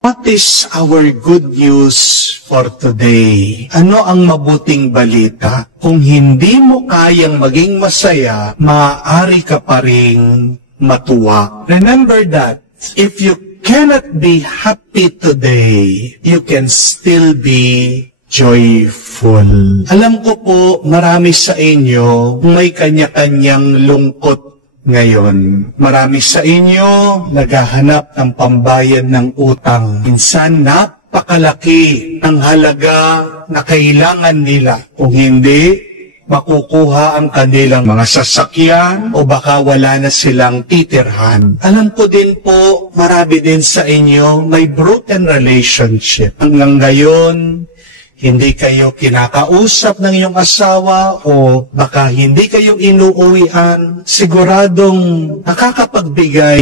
What is our good news for today? Ano ang mabuting balita? Kung hindi mo kayang maging masaya, maaari ka pa ring matuwa. Remember that if you cannot be happy today, you can still be joyful. Alam ko po, marami sa inyo may kanya-kanyang lungkot ngayon. Marami sa inyo naghahanap ng pambayad ng utang. Minsan napakalaki ang halaga na kailangan nila. Kung hindi, makukuha ang kanilang mga sasakyan o baka wala na silang titirhan. Alam ko din po, marami din sa inyo may broken relationship. Hanggang ngayon, hindi kayo kinakausap ng iyong asawa o baka hindi kayo inuuwian, siguradong nakakapagbigay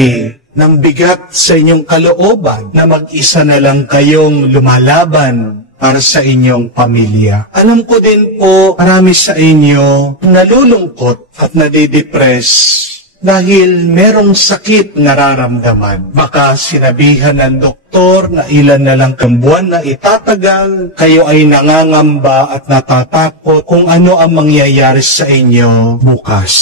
ng bigat sa inyong kalooban na mag-isa na lang kayong lumalaban para sa inyong pamilya. Alam ko din po, marami sa inyo nalulungkot at nadidepress dahil merong sakit nararamdaman. Baka sinabihan ng doktor na ilan na lang ang buwan na itatagal, kayo ay nangangamba at natatakot kung ano ang mangyayari sa inyo bukas.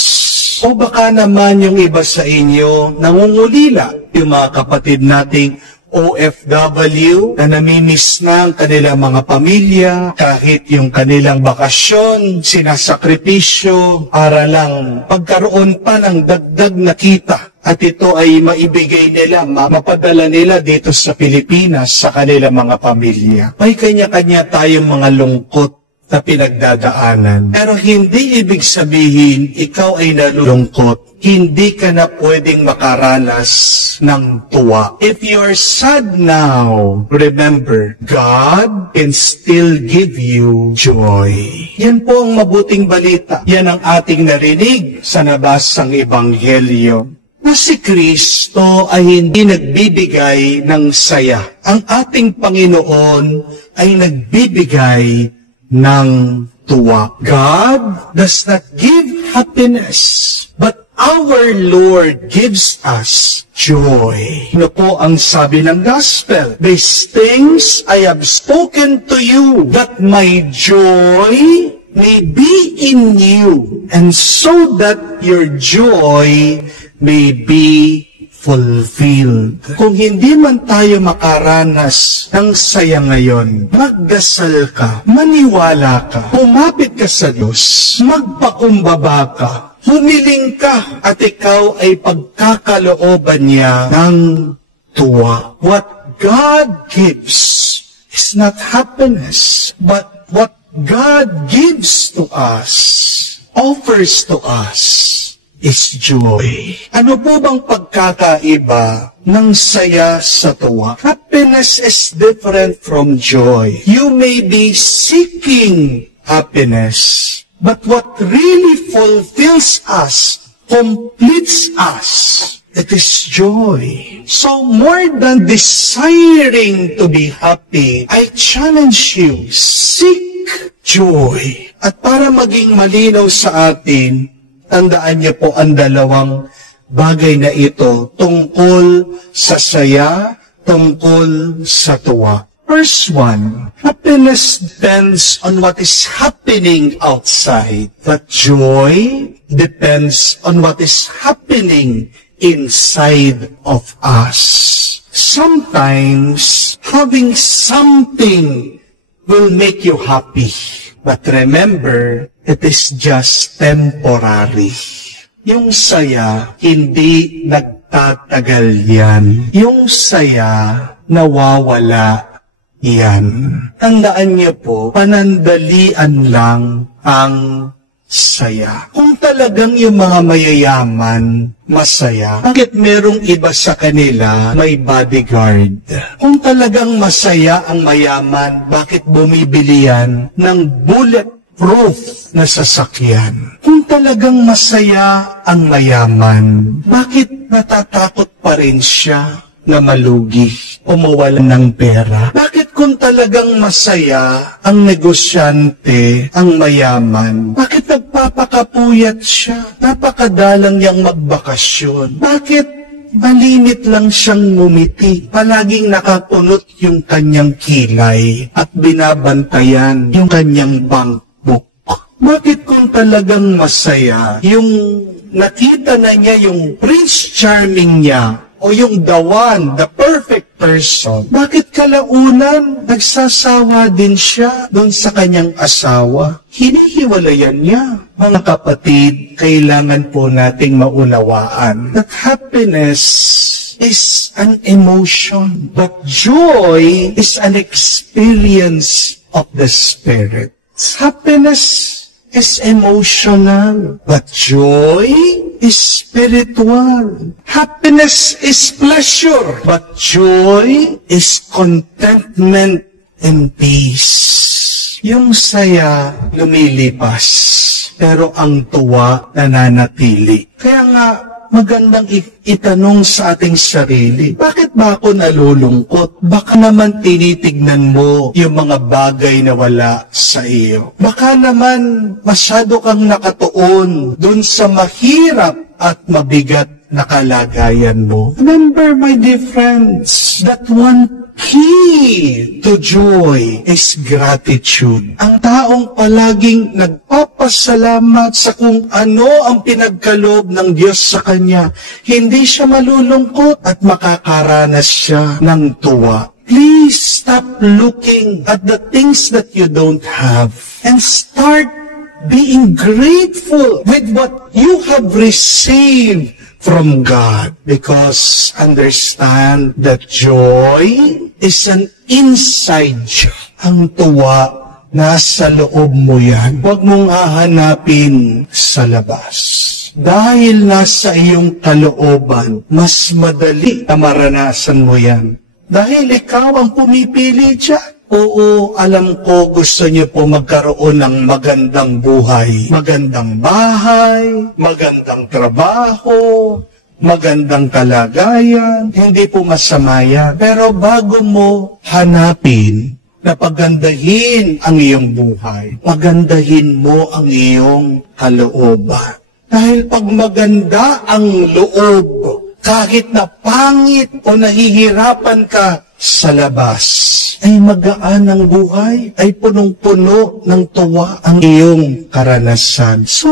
O baka naman yung iba sa inyo nangungulila, yung mga kapatid nating OFW na namimiss na ang kanilang mga pamilya, kahit yung kanilang bakasyon, sinasakripisyo para lang pagkaroon pa ng dagdag na kita. At ito ay maibigay nila, mapadala nila dito sa Pilipinas sa kanilang mga pamilya. May kanya-kanya tayong mga lungkot na pinagdadaanan. Pero hindi ibig sabihin ikaw ay nalulungkot. Hindi ka na pwedeng makaranas ng tuwa. If you're sad now, remember, God can still give you joy. Yan po ang mabuting balita. Yan ang ating narinig sa nabasang Ebanghelyo. Na si Kristo ay hindi nagbibigay ng saya. Ang ating Panginoon ay nagbibigay ng tuwa. God does not give happiness, but our Lord gives us joy. Ano po ang sabi ng gospel? These things I have spoken to you, that my joy may be in you, and so that your joy may be fulfilled. Kung hindi man tayo makaranas ng saya ngayon, magdasal ka, maniwala ka, humapit ka sa Diyos, magpakumbaba ka, humiling ka, at ikaw ay pagkakalooban niya ng tuwa. What God gives is not happiness, but what God gives to us, offers to us, is joy. Ano po bang pagkakaiba ng saya sa tuwa? Happiness is different from joy. You may be seeking happiness, but what really fulfills us, completes us, it is joy. So more than desiring to be happy, I challenge you, seek joy. At para maging malinaw sa atin, tandaan niyo po ang dalawang bagay na ito tungkol sa saya, tungkol sa tuwa. First one, happiness depends on what is happening outside. But joy depends on what is happening inside of us. Sometimes, having something will make you happy. But remember, it is just temporary. Yung saya, hindi nagtatagal yan. Yung saya, nawawala yan. Tandaan niyo po, panandalian lang ang saya. Kung talagang yung mga mayayaman, masaya, bakit merong iba sa kanila may bodyguard? Kung talagang masaya ang mayaman, bakit bumibili yan ng bulletproof na sasakyan? Kung talagang masaya ang mayaman, bakit natatakot pa rin siya na malugi o mawalan ng pera? Bakit kung talagang masaya ang negosyante, ang mayaman, bakit nagpapakapuyat siya? Napakadalang niyang magbakasyon. Bakit malimit lang siyang ngumiti. Palaging nakapunot yung kanyang kilay at binabantayan yung kanyang bankbook. Bakit kung talagang masaya, yung nakita na niya yung Prince Charming niya, o yung the one, the perfect person, bakit kalaunan nagsasawa din siya doon sa kanyang asawa? Hinihiwalayan niya. Mga kapatid, kailangan po nating maunawaan that happiness is an emotion, but joy is an experience of the Spirit. Happiness is emotional, but joy is spiritual. Happiness is pleasure, but joy is contentment and peace. Yung saya lumilipas, pero ang tuwa nananatili. Kaya nga, magandang itanong sa ating sarili, bakit ba ako nalulungkot? Baka naman tinitignan mo yung mga bagay na wala sa iyo. Baka naman masyado kang nakatuon dun sa mahirap at mabigat na kalagayan mo. Remember, my dear friends, that one key to joy is gratitude. Ang taong palaging nagpapasalamat sa kung ano ang pinagkaloob ng Diyos sa kanya, hindi siya malulungkot at makakaranas siya ng tuwa. Please stop looking at the things that you don't have and start being grateful with what you have received from God, because understand that joy is an inside joy. Ang tuwa, nasa loob mo yan. Huwag mong hahanapin sa labas. Dahil nasa iyong kalooban, mas madali na maranasan mo yan. Dahil ikaw ang pumipili dyan. Oo, alam ko gusto niyo po magkaroon ng magandang buhay. Magandang bahay, magandang trabaho, magandang kalagayan. Hindi po masama yan. Pero bago mo hanapin na pagandahin ang iyong buhay, pagandahin mo ang iyong kalooban. Dahil pag maganda ang loob, kahit na pangit o nahihirapan ka sa labas, ay magaan ang buhay, ay punong-puno ng tuwa ang iyong karanasan. So,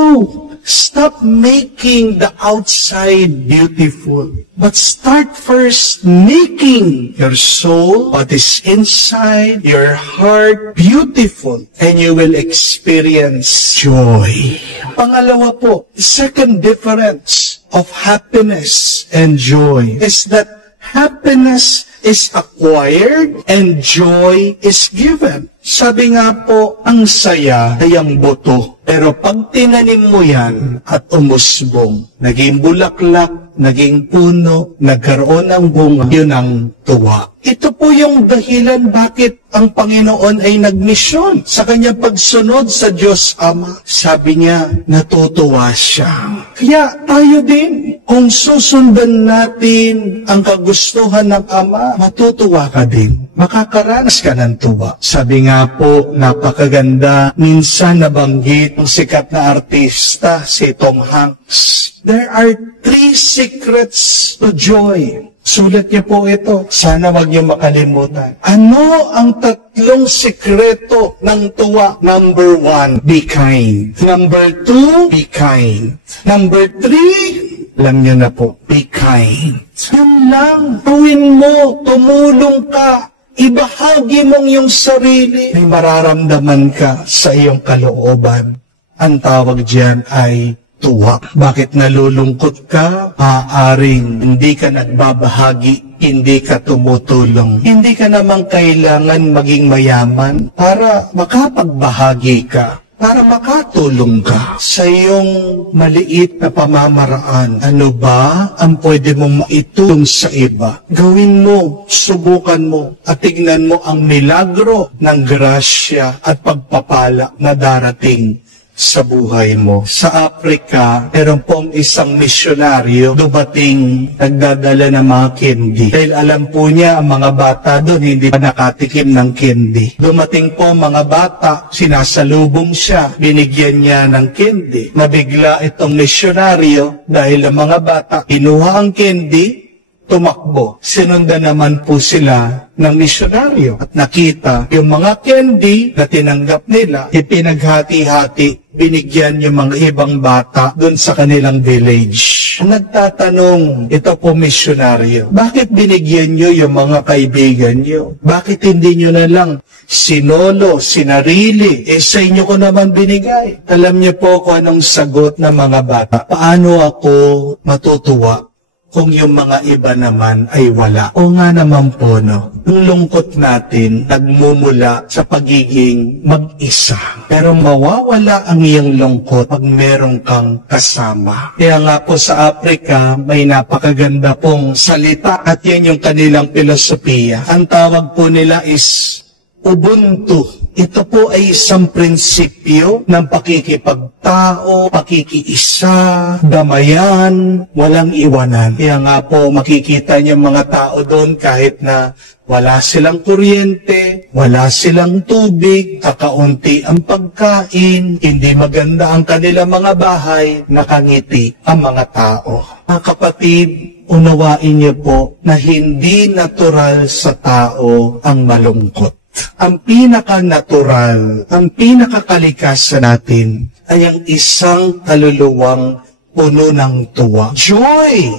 stop making the outside beautiful, but start first making your soul, what is inside your heart, beautiful, and you will experience joy. Pangalawa po, second difference of happiness and joy is that happiness is acquired and joy is given. Sabi nga po, ang saya ay ang buto. Pero pag tinanim mo yan at umusbong, naging bulaklak, naging puno, nagkaroon ng bunga, yun ang tuwa. Ito po yung dahilan bakit ang Panginoon ay nagmisyon sa kanyang pagsunod sa Diyos Ama. Sabi niya, natutuwa siya. Kaya tayo din, kung susundan natin ang kagustuhan ng Ama, matutuwa ka din. Makakaranas ka ng tuwa. Sabi nga po, napakaganda. Minsan nabanggit ang sikat na artista, si Tom Hanks. There are 3 secrets to joy. Sulat niyo po ito. Sana wag niyo makalimutan. Ano ang 3 sikreto ng tuwa? Number 1, be kind. Number 2, be kind. Number 3, lang niyo na po, be kind. Yun lang. Gawin mo, tumulong ka. Ibahagi mong yung sarili. May mararamdaman ka sa iyong kalooban. Ang tawag diyan ay tuwa. Bakit nalulungkot ka? Maaring hindi ka nagbabahagi, hindi ka tumutulong. Hindi ka naman kailangan maging mayaman para makapagbahagi ka, para makatulong ka sa iyong maliit na pamamaraan. Ano ba ang pwede mong maitulong sa iba? Gawin mo, subukan mo, at tignan mo ang milagro ng grasya at pagpapala na darating sa buhay mo. Sa Africa, meron pong isang misyonaryo dumating, nagdadala ng mga candy. Dahil alam po niya, ang mga bata doon hindi pa nakatikim ng candy. Dumating po mga bata, sinasalubong siya, binigyan niya ng candy. Nabigla itong misyonaryo dahil ang mga bata, kinuha ang candy, tumakbo. Sinundan naman po sila ng misyonaryo at nakita yung mga candy na tinanggap nila, ipinaghati-hati, binigyan yung mga ibang bata doon sa kanilang village. Nagtatanong, ito po misyonaryo, bakit binigyan nyo yung mga kaibigan nyo? Bakit hindi nyo na lang sinolo, sinarili? Sa inyo ko naman binigay. Alam niyo po kung anong sagot ng mga bata. Paano ako matutuwa kung yung mga iba naman ay wala? O nga naman po, no? Ang lungkot natin, nagmumula sa pagiging mag-isa. Pero mawawala ang iyong lungkot pag meron kang kasama. Kaya nga po sa Africa, may napakaganda pong salita at yan yung kanilang filosofiya. Ang tawag po nila is Ubuntu. Ito po ay isang prinsipyo ng pakikipagtao, pakikiisa, damayan, walang iwanan. Kaya nga po makikita niyo mga tao doon kahit na wala silang kuryente, wala silang tubig, kakaunti ang pagkain, hindi maganda ang kanilang mga bahay, nakangiti ang mga tao. Mga kapatid, unawain niyo po na hindi natural sa tao ang malungkot. Ang pinaka-natural, ang pinaka-kalikasan natin ay ang isang kaluluwang puno ng tuwa. Joy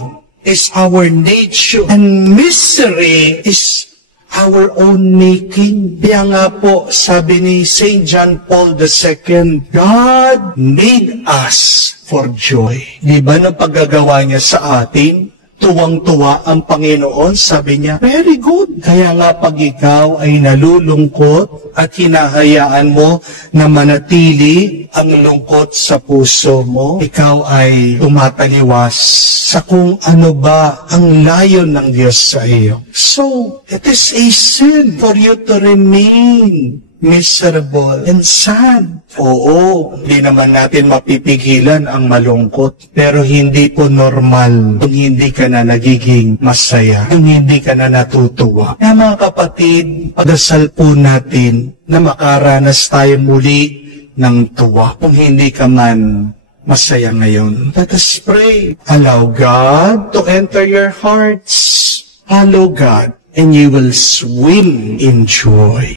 is our nature and misery is our own making. Kaya nga po, sabi ni St. John Paul II, God made us for joy. Di ba nung paggagawa niya sa atin, tuwang-tuwa ang Panginoon, sabi niya, very good. Kaya nga pag ikaw ay nalulungkot at hinahayaan mo na manatili ang lungkot sa puso mo, ikaw ay tumataliwas sa kung ano ba ang layon ng Diyos sa iyo. So, it is a sin for you to remain miserable and sad. Oo, hindi naman natin mapipigilan ang malungkot. Pero hindi po normal kung hindi ka na nagiging masaya, kung hindi ka na natutuwa. Kaya mga kapatid, pagdasal po natin na makaranas tayo muli ng tuwa kung hindi ka man masaya ngayon. Let us pray. Allow God to enter your hearts. Allow God, and you will swim in joy.